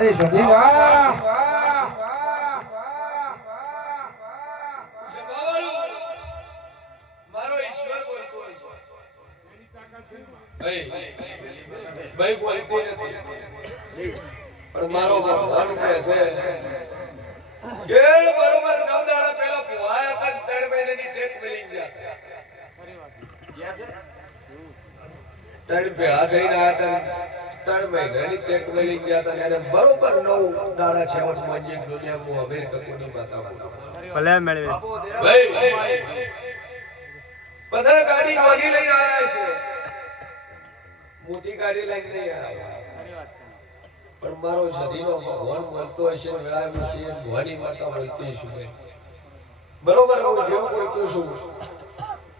મારી સધી વાહ મારો ઈશ્વર બોલતો હોય ભાઈ બોલતી નથી પણ મારો ભગવાન કહે છે કે બરોબર 9 દાડા પહેલા ભુવાયા હતા 3 મહિનાની ટેક મેલી ગયા ત્રણ ભેળા થઈને આવ્યા હતા 3 મહિનાની ટેક મેલી ગયા હતા અને બરોબર 9 દાડા છેવટ માં જે દુનિયામાં અમીર કપૂરની માતા ભલે મેળવી ભાઈ પછી ગાડી નોની લઈને આવ્યા છે મોટી ગાડી લઈને નહીં આવ્યા પણ મારો સદીનો ભગવાન બોલતો હશે વેળાવ્યો છે ભવાની માતા બોલતી છું બરોબર હું જેવું બોલતો છું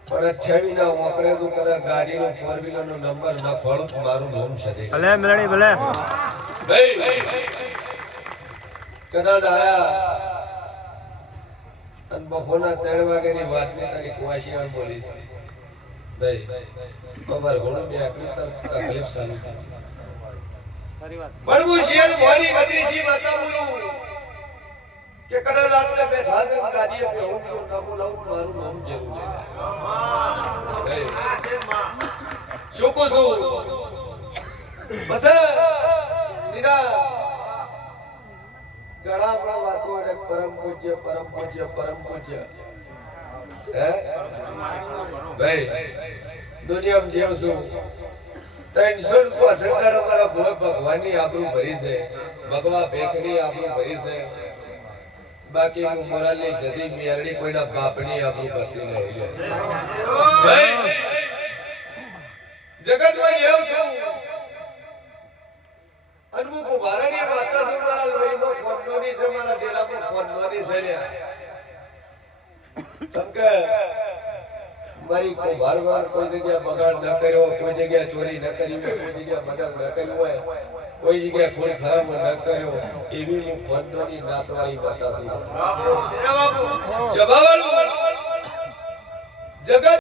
પણ 28 ના વાપરે તો કદાચ ગાડીનો 4 વ્હીલર નો નંબર ન ખોલું તો મારું નામ સદી ભલે મેળવી ભલે ભાઈ કદાચ આયા અને બપોરના 3 વાગ્યાની વાતની તારી કુવાશી બોલી છે ભાઈ ખબર ઘણું બે તકલીફ ચાલુ પણ હું શેર ભવાની બદ્રીસી માતા બોલું કે કદાચ આપણે બેઠા છે ગાડીએ પે હું ના બોલાવું મારું નામ જરૂર લે શું કહું છું બસ નીના ઘણા આપણા વાતો અને પરમ પૂજ્ય હે ભાઈ દુનિયામાં જેવ છું 365 અમારા ભગવાનની આબરૂ ભરી છે ભગવા ભેખની આબરૂ ભરી છે બાકી હું મોરાલની સદી મેરડી કોઈના બાપની આબરૂ ભરતી નહીં ભાઈ જગતમાં જેવ છું અનમુક ભારતની માતા છે મારા લોહીમાં ખોટનોની છે મારા ડેલામાં ખોટનોની છે શંકર મારી કોઈ વારવાર કોઈ જગ્યા બગાડ ન કર્યો કોઈ જગ્યા ચોરી ન કરી કોઈ જગ્યા બગાડ ન કર્યું હોય કોઈ જગ્યા ખૂન ખરાબ ન કર્યો એવી હું ખોટનોની નાતવાળી માતા છું જગત